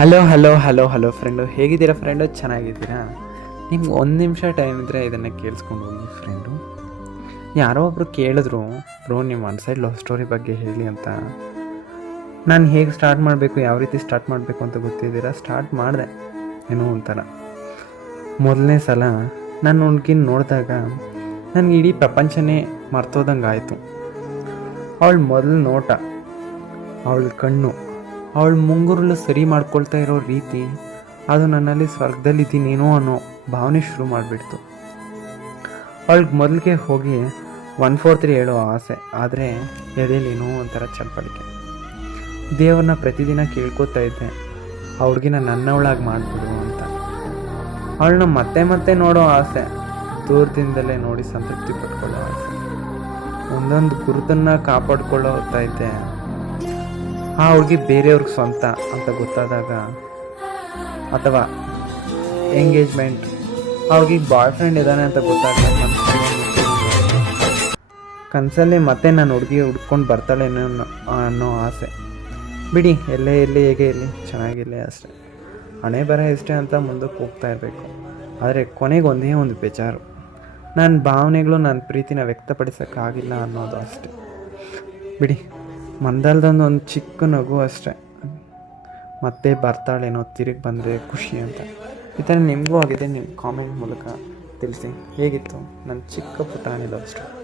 Hello friend, ಹೇಗಿದ್ದೀರಾ friend? ಚೆನ್ನಾಗಿದ್ದೀರಾ? ನಿಮ್ಗೆ ಒಂದು ನಿಮಿಷ ಟೈಮ್ ಇದ್ದರೆ ಇದನ್ನು ಕೇಳಿಸ್ಕೊಂಡು ಹೋಗಿ ಫ್ರೆಂಡು. ಯಾರೋ ಒಬ್ಬರು ಕೇಳಿದ್ರು, ಬ್ರೋ ನಿಮ್ಮ ಒನ್ ಸೈಡ್ ಲವ್ ಸ್ಟೋರಿ ಬಗ್ಗೆ ಹೇಳಿ ಅಂತ. ನಾನು ಹೇಗೆ ಸ್ಟಾರ್ಟ್ ಮಾಡಬೇಕು, ಯಾವ ರೀತಿ ಸ್ಟಾರ್ಟ್ ಮಾಡಬೇಕು ಅಂತ ಗೊತ್ತಿದ್ದೀರಾ? ಸ್ಟಾರ್ಟ್ ಮಾಡಿದೆ ಏನೋ ಒಂಥರ. ಮೊದಲನೇ ಸಲ ನಾನು ಹುಡ್ಗಿನ ನೋಡಿದಾಗ ನನಗೆ ಇಡೀ ಪ್ರಪಂಚನೇ ಮರ್ತೋದಂಗೆ ಆಯಿತು. ಅವಳ ಮೊದಲು ನೋಟ, ಅವಳ ಕಣ್ಣು, ಅವಳ ಮುಂಗುರುಳು ಸರಿ ಮಾಡ್ಕೊಳ್ತಾ ಇರೋ ರೀತಿ, ಅದು ನನ್ನಲ್ಲಿ ಸ್ವರ್ಗದಲ್ಲಿದ್ದೀನೇನೋ ಅನ್ನೋ ಭಾವನೆ ಶುರು ಮಾಡಿಬಿಡ್ತು. ಅವಳಿಗೆ ಮೊದಲಿಗೆ ಹೋಗಿ 143 ಹೇಳೋ ಆಸೆ, ಆದರೆ ಎದೆಯಲ್ಲೇನೋ ಒಂಥರ ಚಪ್ಪಳಿಕೆ. ದೇವ್ರನ್ನ ಪ್ರತಿದಿನ ಕೇಳ್ಕೊತಾ ಇದ್ದೆ, ಆ ಹುಡುಗಿನ ನನ್ನವಳಾಗಿ ಮಾಡಿಬಿಡು ಅಂತ. ಅವಳನ್ನ ಮತ್ತೆ ಮತ್ತೆ ನೋಡೋ ಆಸೆ, ದೂರದಿಂದಲೇ ನೋಡಿ ಸಂತೃಪ್ತಿ ಪಡ್ಕೊಳ್ಳೋ ಆಸೆ. ಒಂದೊಂದು ಗುರುತನ್ನು ಕಾಪಾಡ್ಕೊಳ್ಳೋ ಹೋಗ್ತಾ ಇದ್ದೆ. ಆ ಹುಡುಗಿ ಬೇರೆಯವ್ರಿಗೆ ಸ್ವಂತ ಅಂತ ಗೊತ್ತಾದಾಗ, ಅಥವಾ ಎಂಗೇಜ್ಮೆಂಟ್, ಆ ಹುಡುಗಿಗೆ ಬಾಯ್ ಫ್ರೆಂಡ್ ಇದ್ದಾನೆ ಅಂತ ಗೊತ್ತಾದಾಗ, ಕನಸಲ್ಲೇ ಮತ್ತೆ ನಾನು ಹುಡುಗಿ ಹುಡ್ಕೊಂಡು ಬರ್ತಾಳೇನೋ ಅನ್ನೋ ಆಸೆ. ಬಿಡಿ, ಎಲ್ಲೇ ಇರಲಿ, ಹೇಗೆ ಇರಲಿ, ಚೆನ್ನಾಗಿರಲಿ ಅಷ್ಟೆ. ಹಣೆ ಬರ ಇಷ್ಟೇ ಅಂತ ಮುಂದಕ್ಕೆ ಹೋಗ್ತಾ ಇರಬೇಕು. ಆದರೆ ಕೊನೆಗೆ ಒಂದೇ ಒಂದು ಬೇಜಾರು, ನನ್ನ ಭಾವನೆಗಳು, ನನ್ನ ಪ್ರೀತಿನ ವ್ಯಕ್ತಪಡಿಸೋಕ್ಕಾಗಿಲ್ಲ ಅನ್ನೋದು ಅಷ್ಟೆ. ಬಿಡಿ, ಮಂದಲ್ದೊಂದು ಚಿಕ್ಕ ನಗು ಅಷ್ಟೆ. ಮತ್ತೆ ಬರ್ತಾಳೇನೋ, ತಿರುಗಿ ಬಂದರೆ ಖುಷಿ ಅಂತ. ಈ ಥರ ನಿಮಗೂ ಆಗಿದೆ? ನಿಮ್ಮ ಕಾಮೆಂಟ್ ಮೂಲಕ ತಿಳಿಸಿ. ಹೇಗಿತ್ತು ನನ್ನ ಚಿಕ್ಕ ಪುಟಾಣಿ ಲವ್ ಸ್ಟೋರಿ?